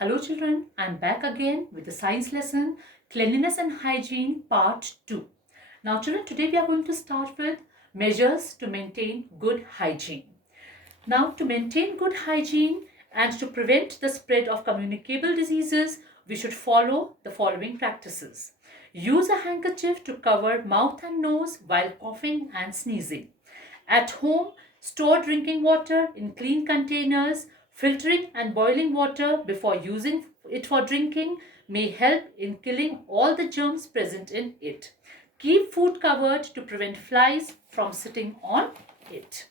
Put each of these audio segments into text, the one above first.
Hello children, I'm back again with the science lesson Cleanliness and Hygiene Part 2. Now children, today we are going to start with measures to maintain good hygiene. Now to maintain good hygiene and to prevent the spread of communicable diseases, we should follow the following practices. Use a handkerchief to cover mouth and nose while coughing and sneezing. At home, store drinking water in clean containers. Filtering and boiling water before using it for drinking may help in killing all the germs present in it. Keep food covered to prevent flies from sitting on it.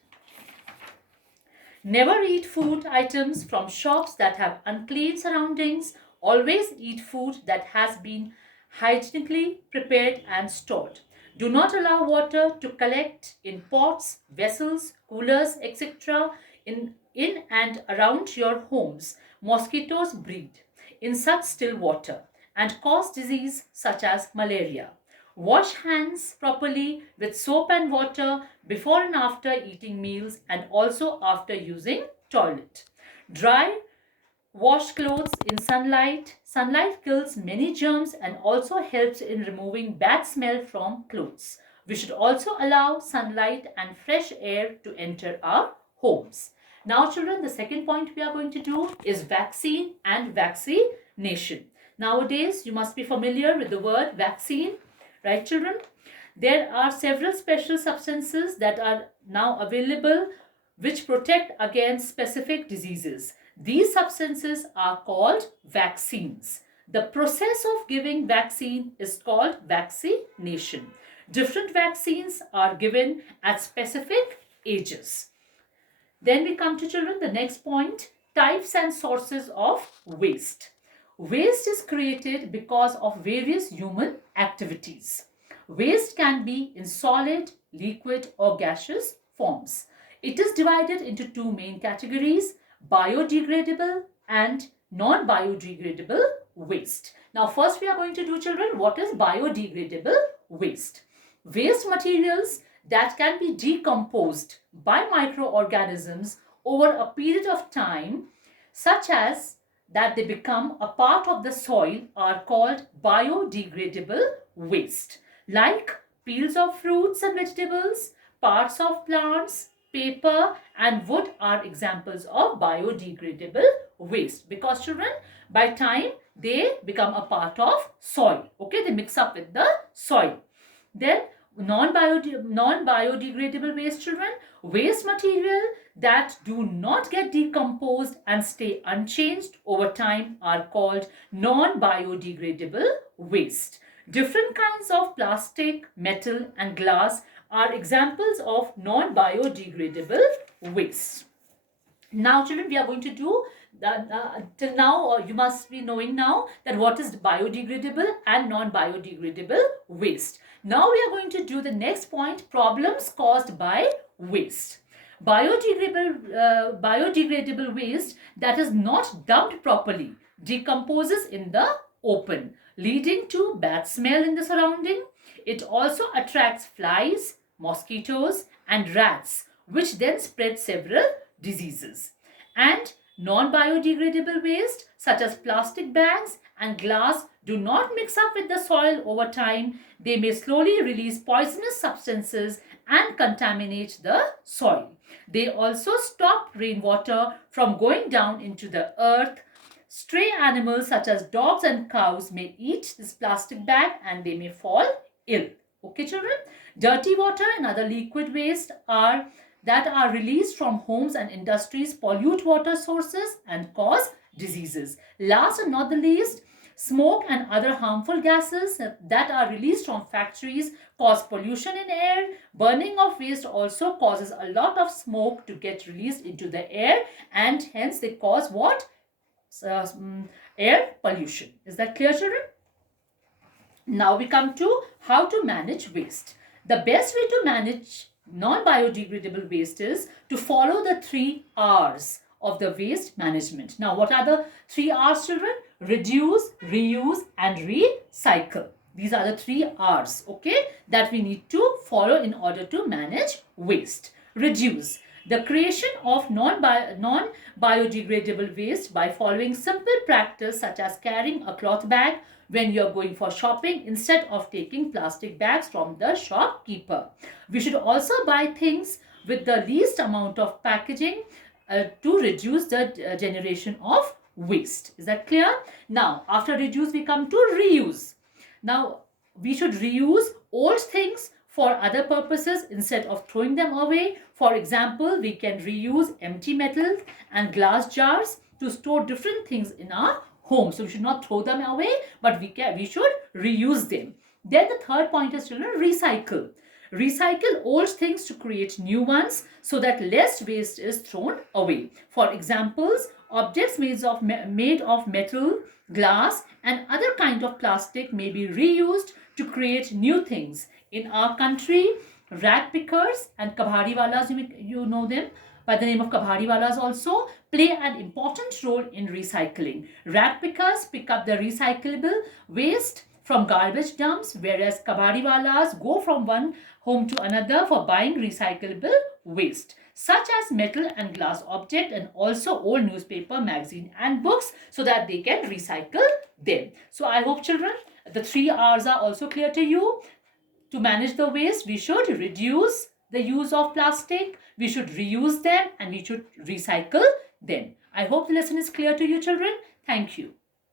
Never eat food items from shops that have unclean surroundings. Always eat food that has been hygienically prepared and stored. Do not allow water to collect in pots, vessels, coolers, etc. In and around your homes. Mosquitoes breed in such still water and cause disease such as malaria. Wash hands properly with soap and water before and after eating meals and also after using toilet. Dry wash clothes in sunlight. Sunlight kills many germs and also helps in removing bad smell from clothes. We should also allow sunlight and fresh air to enter our homes. Now children, the second point we are going to do is vaccine and vaccination. Nowadays, you must be familiar with the word vaccine. Right, children? There are several special substances that are now available which protect against specific diseases. These substances are called vaccines. The process of giving vaccine is called vaccination. Different vaccines are given at specific ages. Then we come to children, the next point, types and sources of waste. Waste is created because of various human activities. Waste can be in solid, liquid or gaseous forms. It is divided into two main categories, biodegradable and non-biodegradable waste. Now first we are going to do children, what is biodegradable waste? Waste materials that can be decomposed by microorganisms over a period of time, such as that they become a part of the soil, are called biodegradable waste. Like peels of fruits and vegetables, parts of plants, paper and wood are examples of biodegradable waste, because children, by time they become a part of soil. Okay, they mix up with the soil. Then non-biodegradable waste children, waste material that do not get decomposed and stay unchanged over time are called non-biodegradable waste. Different kinds of plastic, metal and glass are examples of non-biodegradable waste. Now children, we are going to do till now you must be knowing now that what is biodegradable and non-biodegradable waste. Now we are going to do the next point, problems caused by waste. Biodegradable waste that is not dumped properly decomposes in the open, leading to bad smell in the surrounding. It also attracts flies, mosquitoes and rats, which then spread several diseases. And non-biodegradable waste such as plastic bags and glass do not mix up with the soil over time. They may slowly release poisonous substances and contaminate the soil. They also stop rainwater from going down into the earth. Stray animals such as dogs and cows may eat this plastic bag and they may fall ill. Okay children? Dirty water and other liquid waste that are released from homes and industries pollute water sources and cause diseases. Last and not the least, smoke and other harmful gases that are released from factories cause pollution in air. Burning of waste also causes a lot of smoke to get released into the air, and hence they cause what? Air pollution. Is that clear, children? Now we come to how to manage waste. The best way to manage non-biodegradable waste is to follow the 3 R's of the waste management. Now what are the 3 R's children? Reduce, reuse and recycle. These are the 3 R's, okay, that we need to follow in order to manage waste. Reduce. The creation of non-biodegradable waste by following simple practice such as carrying a cloth bag when you are going for shopping instead of taking plastic bags from the shopkeeper. We should also buy things with the least amount of packaging to reduce the generation of waste. Is that clear? Now, after reduce, we come to reuse. Now, we should reuse old things for other purposes instead of throwing them away. For example, we can reuse empty metal and glass jars to store different things in our home. So we should not throw them away, but we should reuse them. Then the third point is, children, recycle. Recycle old things to create new ones so that less waste is thrown away. For examples, objects made of metal, glass, and other kind of plastic may be reused to create new things. In our country, rag pickers and kabhariwalas, you know them by the name of kabhariwalas, also play an important role in recycling. Rag pickers pick up the recyclable waste from garbage dumps, whereas kabhariwalas go from one home to another for buying recyclable waste, such as metal and glass object, and also old newspaper, magazine, and books, so that they can recycle them. So I hope, children, the 3 R's are also clear to you. To manage the waste, we should reduce the use of plastic, we should reuse them, and we should recycle them. I hope the lesson is clear to you, children. Thank you.